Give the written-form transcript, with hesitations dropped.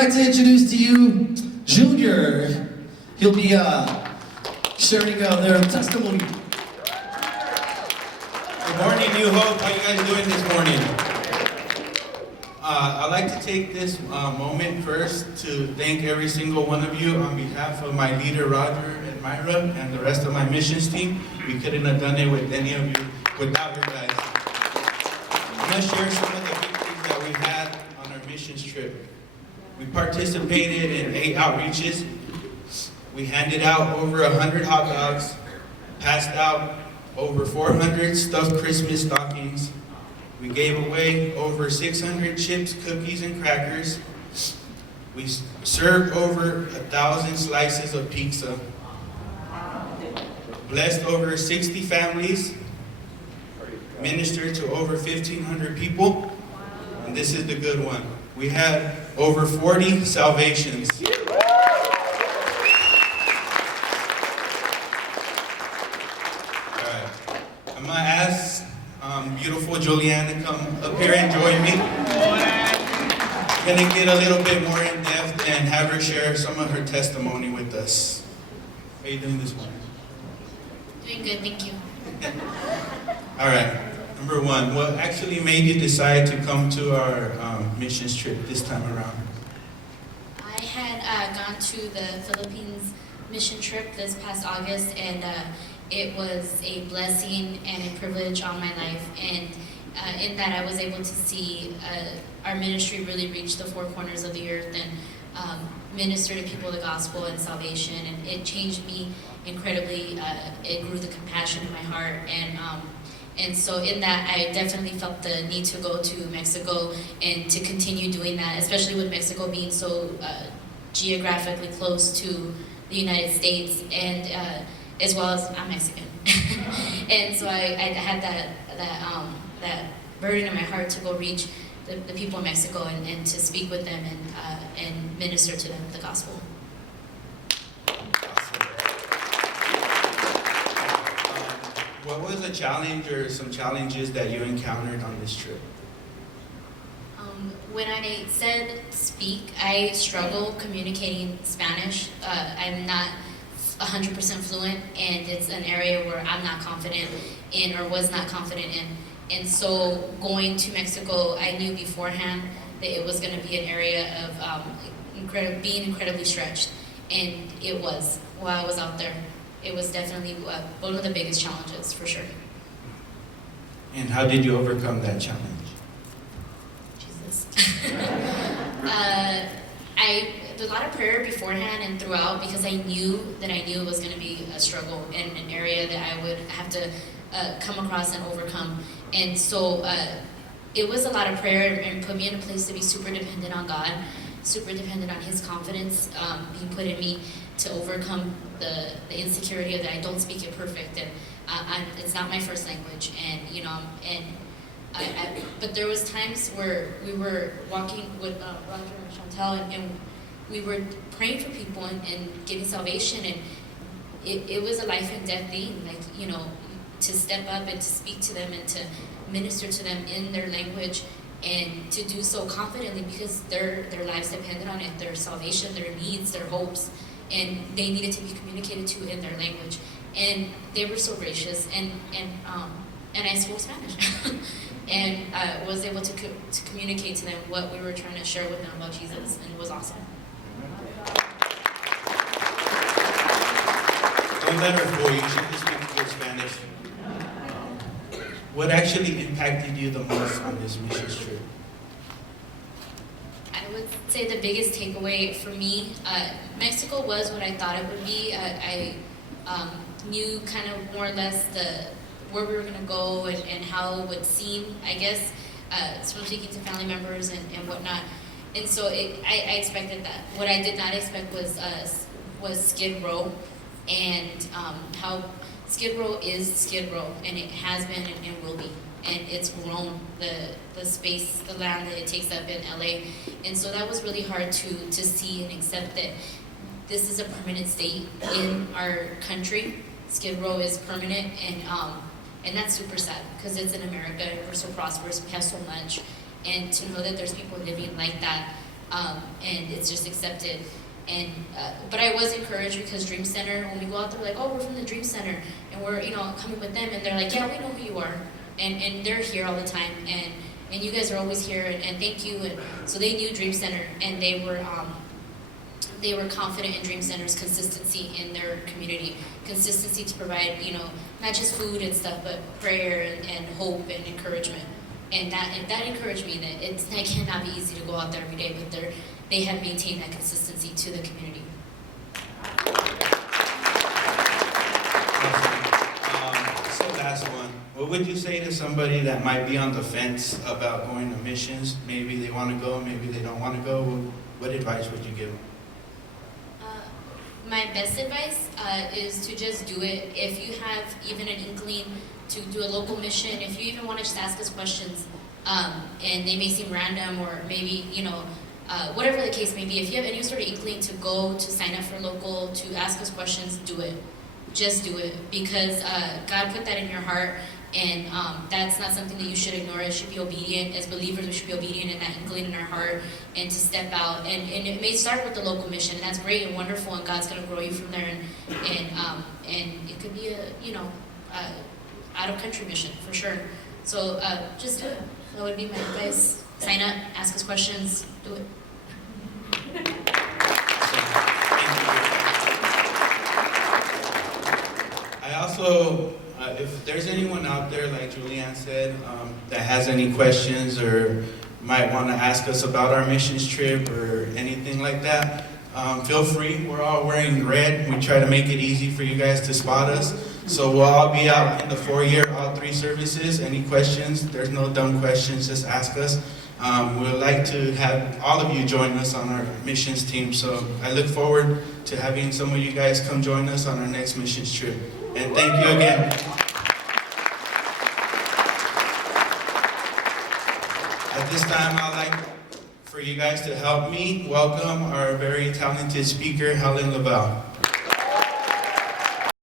like to introduce to you Junior. He'll be sharing their testimony. Good morning, New Hope. How you guys doing this morning? I'd like to take this moment first to thank every single one of you on behalf of my leader, Roger and Myra, and the rest of my missions team. We couldn't have done it with any of you without you guys. I'm going to share some of the victories that we had on our missions trip. We participated in 8 outreaches. We handed out over 100 hot dogs, passed out over 400 stuffed Christmas stockings. We gave away over 600 chips, cookies, and crackers. We served over 1,000 slices of pizza. Blessed over 60 families. Ministered to over 1,500 people. And this is the good one. We had over 40 salvations. I'm going to ask beautiful Julianne to come up here and join me. Going to get a little bit more in depth and have her share some of her testimony with us. How are you doing this morning? Doing good, thank you. All right. Number one, what actually made you decide to come to our missions trip this time around? I had gone to the Philippines mission trip this past August, and it was a blessing and a privilege on my life. And in that, I was able to see our ministry really reach the 4 corners of the earth and minister to people the gospel and salvation. And it changed me incredibly. It grew the compassion in my heart. And so in that, I definitely felt the need to go to Mexico and to continue doing that, especially with Mexico being so geographically close to the United States, and as well as I'm Mexican. And so I had that burden in my heart to go reach the people in Mexico and to speak with them and minister to them the gospel. What was a challenge or some challenges that you encountered on this trip? When I said speak, I struggle communicating Spanish. I'm not 100% fluent, and it's an area where I'm not confident in, or was not confident in. And so going to Mexico, I knew beforehand that it was going to be an area of being incredibly stretched. And it was, while I was out there. It was definitely one of the biggest challenges, for sure. And how did you overcome that challenge? Jesus. There's a lot of prayer beforehand and throughout, because I knew it was going to be a struggle and an area that I would have to come across and overcome. And so it was a lot of prayer, and put me in a place to be super dependent on God, super dependent on His confidence being put in me to overcome the insecurity of that I don't speak it perfect, and it's not my first language, and but there was times where we were walking with Roger and Chantel, and we were praying for people and getting salvation, and it was a life and death thing, to step up and to speak to them and to minister to them in their language, and to do so confidently because their lives depended on it, their salvation, their needs, their hopes, and they needed to be communicated to in their language. And they were so gracious, and I spoke Spanish, and was able to communicate to them what we were trying to share with them about Jesus, and it was awesome. Don't let her fool you. She can speak good Spanish. What actually impacted you the most on this mission trip? I would say the biggest takeaway for me, Mexico was what I thought it would be. I knew kind of more or less where we were going to go and how it would seem, I guess, from speaking to family members and whatnot. And so I expected that. What I did not expect was Skid Row, and how Skid Row is Skid Row, and it has been and will be. And it's grown, the space, the land that it takes up in LA. And so that was really hard to see and accept that this is a permanent state in our country. Skid Row is permanent, and that's super sad, because it's in America, we're so prosperous, we have so much. And to know that there's people living like that and it's just accepted. And but I was encouraged because Dream Center, when we go out there, like, oh, we're from the Dream Center, and we're coming with them, and they're like, yeah, we know who you are, and they're here all the time, and you guys are always here, and thank you. And so they knew Dream Center, and they were confident in Dream Center's consistency in their community, consistency to provide not just food and stuff, but prayer and hope and encouragement. And that encouraged me that that cannot be easy to go out there every day, but they have maintained that consistency to the community. So last one. What would you say to somebody that might be on the fence about going to missions? Maybe they want to go, maybe they don't want to go. What advice would you give them? My best advice is to just do it. If you have even an inkling to do a local mission, if you even want to just ask us questions, and they may seem random, or maybe, whatever the case may be, if you have any sort of inkling to go, to sign up for local, to ask us questions, do it. Just do it, because God put that in your heart, and that's not something that you should ignore. It should be obedient. As believers, we should be obedient in that inkling in our heart, and to step out. And it may start with the local mission, and that's great and wonderful, and God's going to grow you from there. And it could be a out-of-country mission, for sure. So just do it. That would be my advice. Sign up, ask us questions, do it. I also, if there's anyone out there, like Julianne said, that has any questions or might want to ask us about our missions trip or anything like that, feel free. We're all wearing red. We try to make it easy for you guys to spot us. So we'll all be out in the foyer, all 3 services. Any questions? There's no dumb questions. Just ask us. We'd like to have all of you join us on our missions team. So I look forward to having some of you guys come join us on our next missions trip. And thank you again. At this time, I'd like for you guys to help me welcome our very talented speaker, Helen Lavelle.